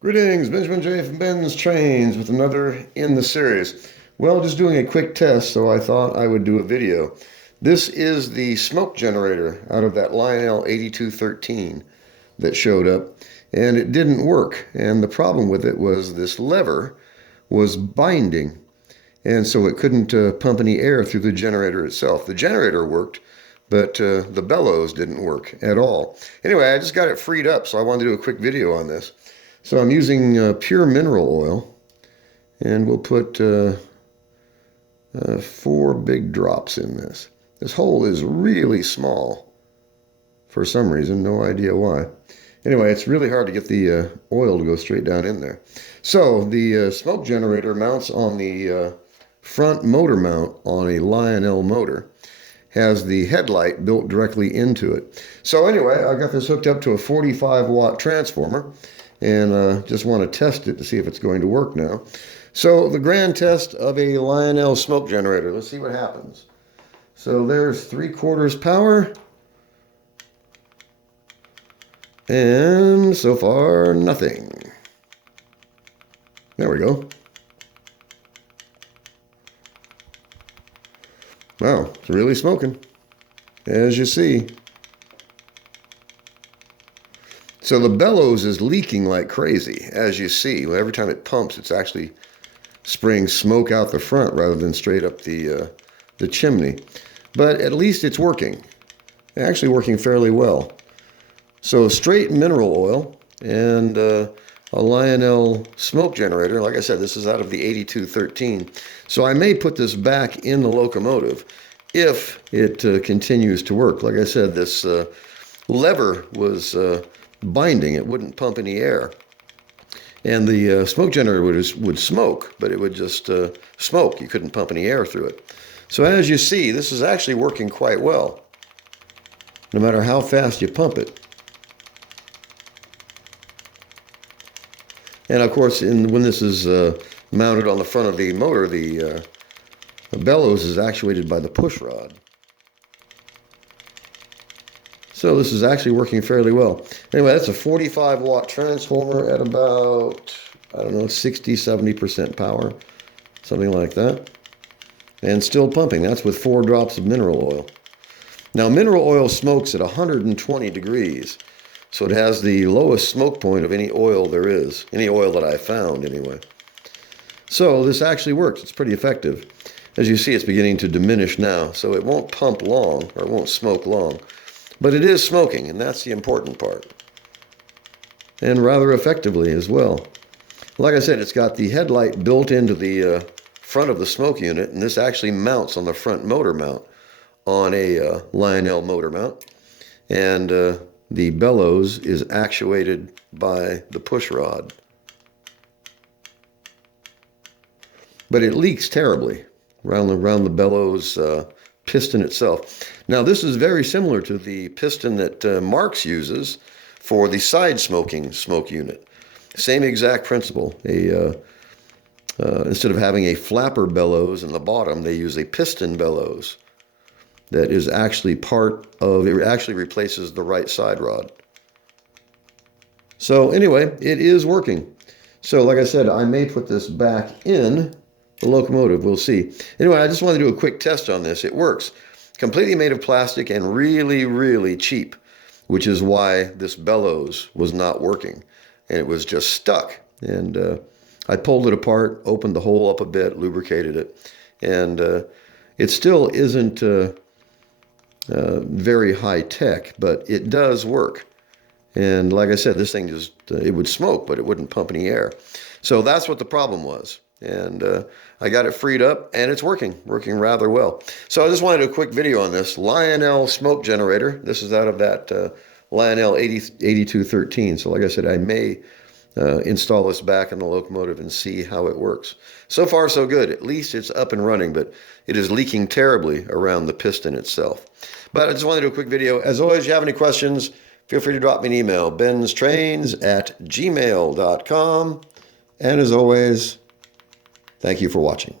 Greetings, Benjamin J. from Ben's Trains with another in the series. Well, just doing a quick test, so I thought I would do a video. This is the smoke generator out of that Lionel 8213 that showed up, and it didn't work. And the problem with it was this lever was binding, and so it couldn't pump any air through the generator itself. The generator worked, but the bellows didn't work at all. Anyway, I just got it freed up, so I wanted to do a quick video on this. So I'm using pure mineral oil, and we'll put 4 big drops in this. This hole is really small for some reason, no idea why. Anyway, it's really hard to get the oil to go straight down in there. So the smoke generator mounts on the front motor mount on a Lionel motor. Has the headlight built directly into it. So anyway, I got this hooked up to a 45-watt transformer, and just want to test it to see if it's going to work now. So the grand test of a Lionel smoke generator. Let's see what happens. So there's 3/4 power. And so far, nothing. There we go. Wow, it's really smoking, as you see. So the bellows is leaking like crazy, as you see. Every time it pumps, it's actually spraying smoke out the front rather than straight up the chimney. But at least it's working. Actually working fairly well. So straight mineral oil and a Lionel smoke generator. Like I said, this is out of the 8213. So I may put this back in the locomotive if it continues to work. Like I said, this lever was binding. It wouldn't pump any air. And the smoke generator would smoke, but it would just smoke. You couldn't pump any air through it. So as you see, this is actually working quite well, no matter how fast you pump it. And of course, when this is mounted on the front of the motor, the bellows is actuated by the push rod. So this is actually working fairly well. Anyway, that's a 45-watt transformer at about, I don't know, 60-70% power, something like that. And still pumping. That's with 4 drops of mineral oil. Now, mineral oil smokes at 120 degrees. So it has the lowest smoke point of any oil there is, any oil that I found anyway. So this actually works. It's pretty effective. As you see, it's beginning to diminish now, so it won't pump long, or it won't smoke long. But it is smoking, and that's the important part. And rather effectively as well. Like I said, it's got the headlight built into the front of the smoke unit, and this actually mounts on the front motor mount on a Lionel motor mount. And the bellows is actuated by the push rod. But it leaks terribly around the bellows piston itself. Now this is very similar to the piston that Marx uses for the side smoking smoke unit. Same exact principle. Instead of having a flapper bellows in the bottom, they use a piston bellows. That is actually it actually replaces the right side rod. So anyway, it is working. So like I said, I may put this back in the locomotive, we'll see. Anyway, I just wanted to do a quick test on this. It works. Completely made of plastic and really, really cheap, which is why this bellows was not working. And it was just stuck. And I pulled it apart, opened the hole up a bit, lubricated it. And it still isn't very high tech, but it does work. And like I said, this thing just, it would smoke, but it wouldn't pump any air. So that's what the problem was. And I got it freed up, and it's working rather well. So I just wanted to do a quick video on this Lionel smoke generator. This is out of that Lionel 8213. So like I said, I may install this back in the locomotive and see how it works. So far, so good. At least it's up and running, but it is leaking terribly around the piston itself. But I just wanted to do a quick video. As always, if you have any questions, feel free to drop me an email, BENZTRAINZ@gmail.com. And as always, thank you for watching.